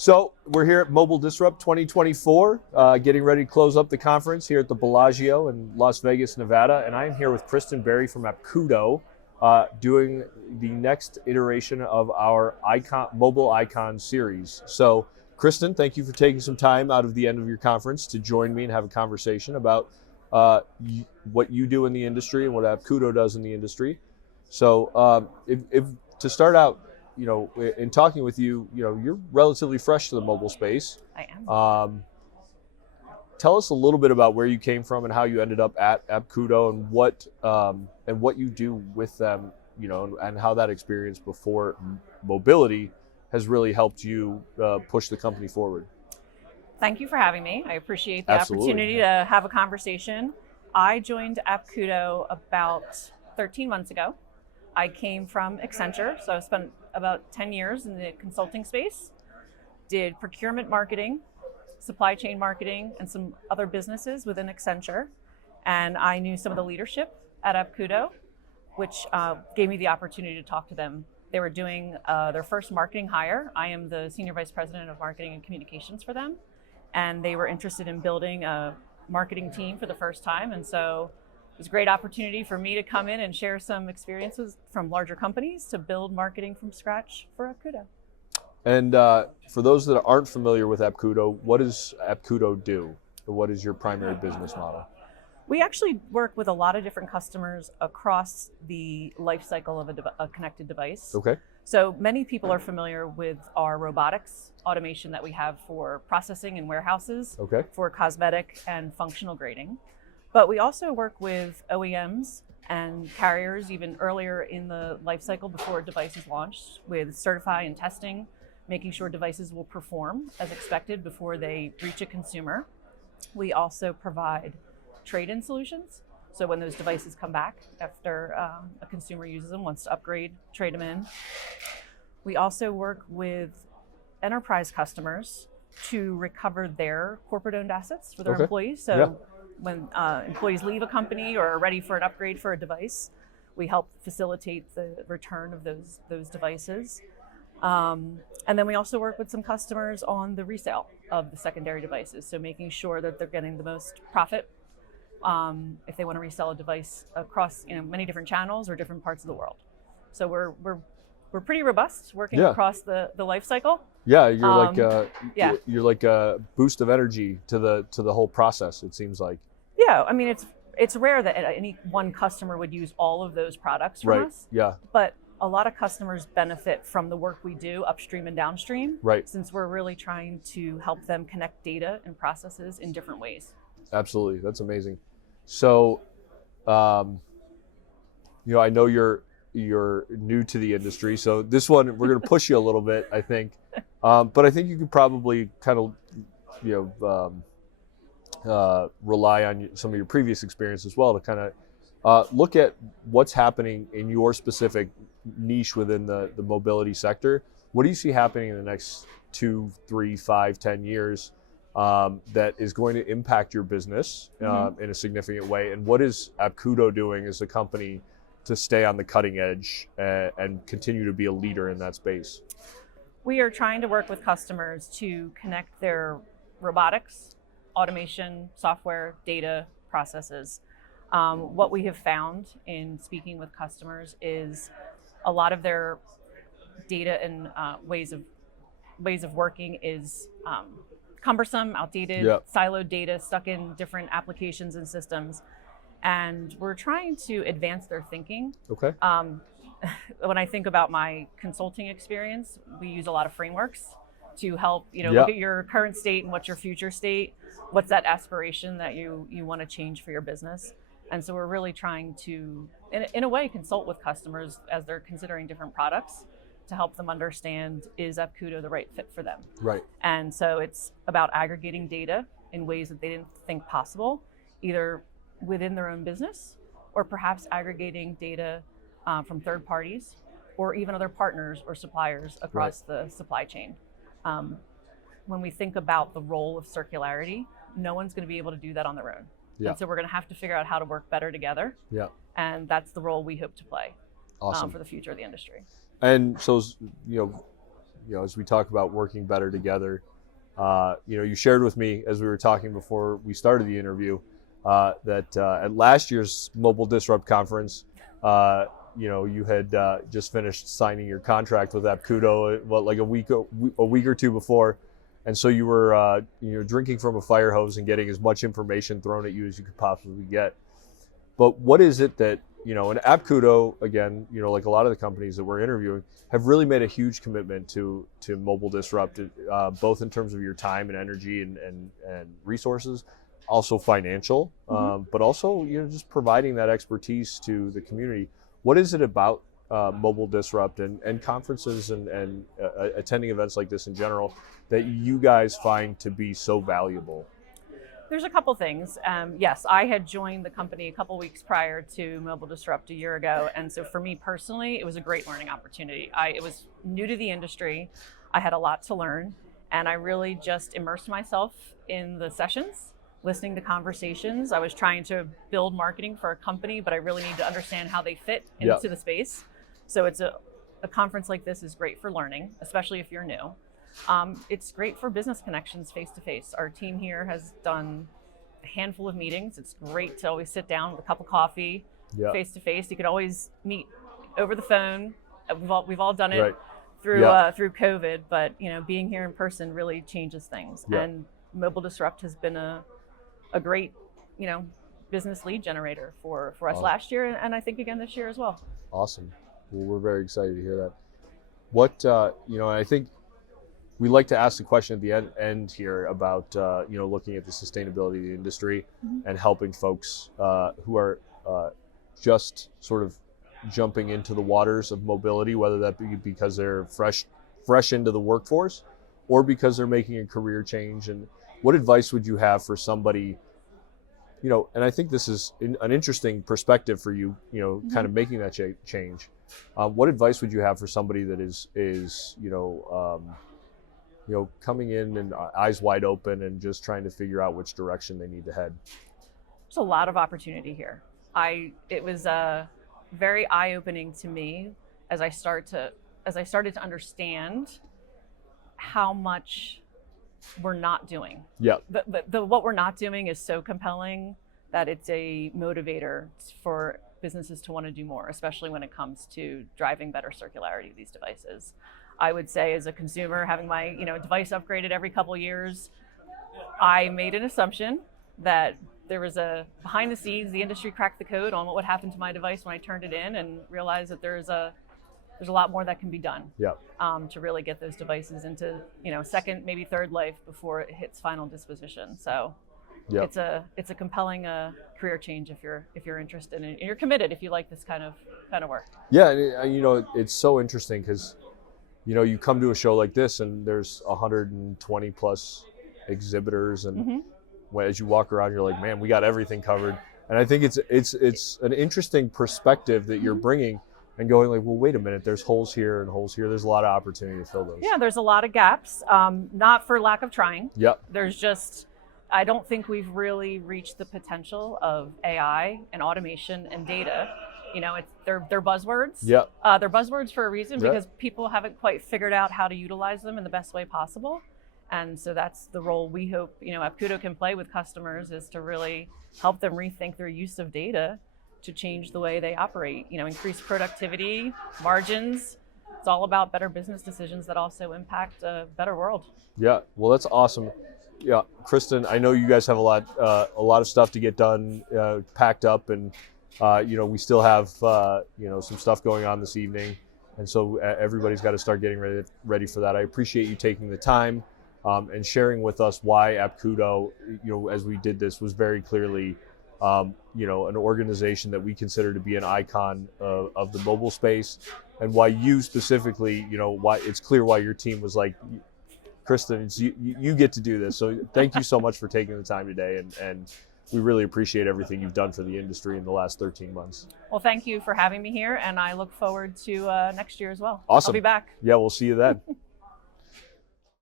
So we're here at Mobile Disrupt 2024, getting ready to close up the conference here at the Bellagio in Las Vegas, Nevada. And I am here with Kristen Berry from Apcudo, doing the next iteration of our Mobile Icon series. So Kristen, thank you for taking some time out of the end of your conference to join me and have a conversation about what you do in the industry and what Apcudo does in the industry. So if to start out, in talking with you, you're relatively fresh to the mobile space. I am. Tell us a little bit about where you came from and how you ended up at Apcudo and what you do with them, and how that experience before mobility has really helped you push the company forward. Thank you for having me. I appreciate the Absolutely. opportunity to have a conversation. I joined Apcudo about 13 months ago. I came from Accenture, so I spent about 10 years in the consulting space, did procurement marketing, supply chain marketing, and some other businesses within Accenture. And I knew some of the leadership at Apcudo, which gave me the opportunity to talk to them. They were doing their first marketing hire. I am the Senior Vice President of Marketing and Communications for them. And they were interested in building a marketing team for the first time. And so it was a great opportunity for me to come in and share some experiences from larger companies to build marketing from scratch for Apcudo. And for those that aren't familiar with Apcudo, what does Apcudo do? What is your primary business model? We actually work with a lot of different customers across the life cycle of a connected device. Okay. So many people are familiar with our robotics automation that we have for processing in warehouses, Okay. for cosmetic and functional grading. But we also work with OEMs and carriers even earlier in the life cycle before a device is launched with certify and testing, making sure devices will perform as expected before they reach a consumer. We also provide trade-in solutions. So when those devices come back after a consumer uses them, wants to upgrade, trade them in. We also work with enterprise customers to recover their corporate-owned assets for their Okay. employees. So when employees leave a company or are ready for an upgrade for a device, we help facilitate the return of those devices. And then we also work with some customers on the resale of the secondary devices. So making sure that they're getting the most profit if they want to resell a device across many different channels or different parts of the world. So we're pretty robust working across the life cycle. Yeah, you're like a boost of energy to the whole process, it seems like. Yeah, I mean it's rare that any one customer would use all of those products from us. Yeah. But a lot of customers benefit from the work we do upstream and downstream. Right. Since we're really trying to help them connect data and processes in different ways. Absolutely, that's amazing. So, I know you're new to the industry, so this one we're going to push you a little bit, I think. But I think you could probably kind of, rely on some of your previous experience as well to kind of look at what's happening in your specific niche within the mobility sector. What do you see happening in the next 2, 3, 5, 10 years that is going to impact your business in a significant way? And what is Apcudo doing as a company to stay on the cutting edge and continue to be a leader in that space? We are trying to work with customers to connect their robotics, automation, software, data, processes. What we have found in speaking with customers is a lot of their data and ways of working is cumbersome, outdated, siloed data stuck in different applications and systems. And we're trying to advance their thinking. Okay. When I think about my consulting experience, we use a lot of frameworks to help, look at your current state and what's your future state, what's that aspiration that you want to change for your business. And so we're really trying to, in a way, consult with customers as they're considering different products to help them understand, is Apcudo the right fit for them? Right. And so it's about aggregating data in ways that they didn't think possible, either within their own business or perhaps aggregating data from third parties or even other partners or suppliers across the supply chain. When we think about the role of circularity, no one's going to be able to do that on their own. And so we're going to have to figure out how to work better together. And that's the role we hope to play for the future of the industry. And so, as we talk about working better together, you shared with me as we were talking before we started the interview that at last year's Mobile Disrupt conference, you had just finished signing your contract with Apcudo, like a week or two before, and so you were drinking from a fire hose and getting as much information thrown at you as you could possibly get. But what is it that and Apcudo, again, like a lot of the companies that we're interviewing, have really made a huge commitment to Mobile Disrupt, both in terms of your time and energy and resources, also financial, but also just providing that expertise to the community. What is it about Mobile Disrupt and conferences and attending events like this in general that you guys find to be so valuable? There's a couple things. Yes, I had joined the company a couple weeks prior to Mobile Disrupt a year ago. And so for me personally, it was a great learning opportunity. It was new to the industry. I had a lot to learn. And I really just immersed myself in the sessions, listening to conversations. I was trying to build marketing for a company, but I really need to understand how they fit into the space. So it's a conference like this is great for learning, especially if you're new. It's great for business connections face to face. Our team here has done a handful of meetings. It's great to always sit down with a cup of coffee face to face. You could always meet over the phone. We've all done it through COVID, but being here in person really changes things. And Mobile Disrupt has been a great business lead generator for us last year, and I think again this year as well. Awesome. Well, we're very excited to hear that. What I think we like to ask the question at the end here about looking at the sustainability of the industry and helping folks who are just sort of jumping into the waters of mobility, whether that be because they're fresh into the workforce or because they're making a career change. And what advice would you have for somebody, and I think this is an interesting perspective for you, kind of making that change. What advice would you have for somebody that is coming in and eyes wide open and just trying to figure out which direction they need to head? There's a lot of opportunity here. It was very eye-opening to me as I started to understand how much we're not doing. Yeah. The what we're not doing is so compelling that it's a motivator for businesses to want to do more, especially when it comes to driving better circularity of these devices. I would say as a consumer, having my device upgraded every couple of years, I made an assumption that there was behind the scenes, the industry cracked the code on what would happen to my device when I turned it in, and realized that there's a lot more that can be done to really get those devices into second, maybe third life before it hits final disposition. So it's a compelling career change if you're interested and you're committed if you like this kind of work. Yeah, it's so interesting because you come to a show like this and there's 120 plus exhibitors, and as you walk around, you're like, man, we got everything covered. And I think it's an interesting perspective that you're bringing and going like, well, wait a minute, there's holes here and holes here. There's a lot of opportunity to fill those. Yeah, there's a lot of gaps, not for lack of trying. There's just, I don't think we've really reached the potential of AI and automation and data. They're buzzwords. They're buzzwords for a reason because people haven't quite figured out how to utilize them in the best way possible. And so that's the role we hope, Apcudo can play with customers, is to really help them rethink their use of data to change the way they operate, increase productivity, margins. It's all about better business decisions that also impact a better world. Yeah, well, that's awesome. Yeah, Kristen, I know you guys have a lot of stuff to get done, packed up, and we still have some stuff going on this evening, and so everybody's got to start getting ready for that. I appreciate you taking the time and sharing with us why Apcudo, as we did this, was very clearly an organization that we consider to be an icon of the mobile space, and why you specifically, why it's clear why your team was like, Kristen, you get to do this. So thank you so much for taking the time today, and we really appreciate everything you've done for the industry in the last 13 months. Well, thank you for having me here, and I look forward to next year as well. Awesome. I'll be back. Yeah, we'll see you then.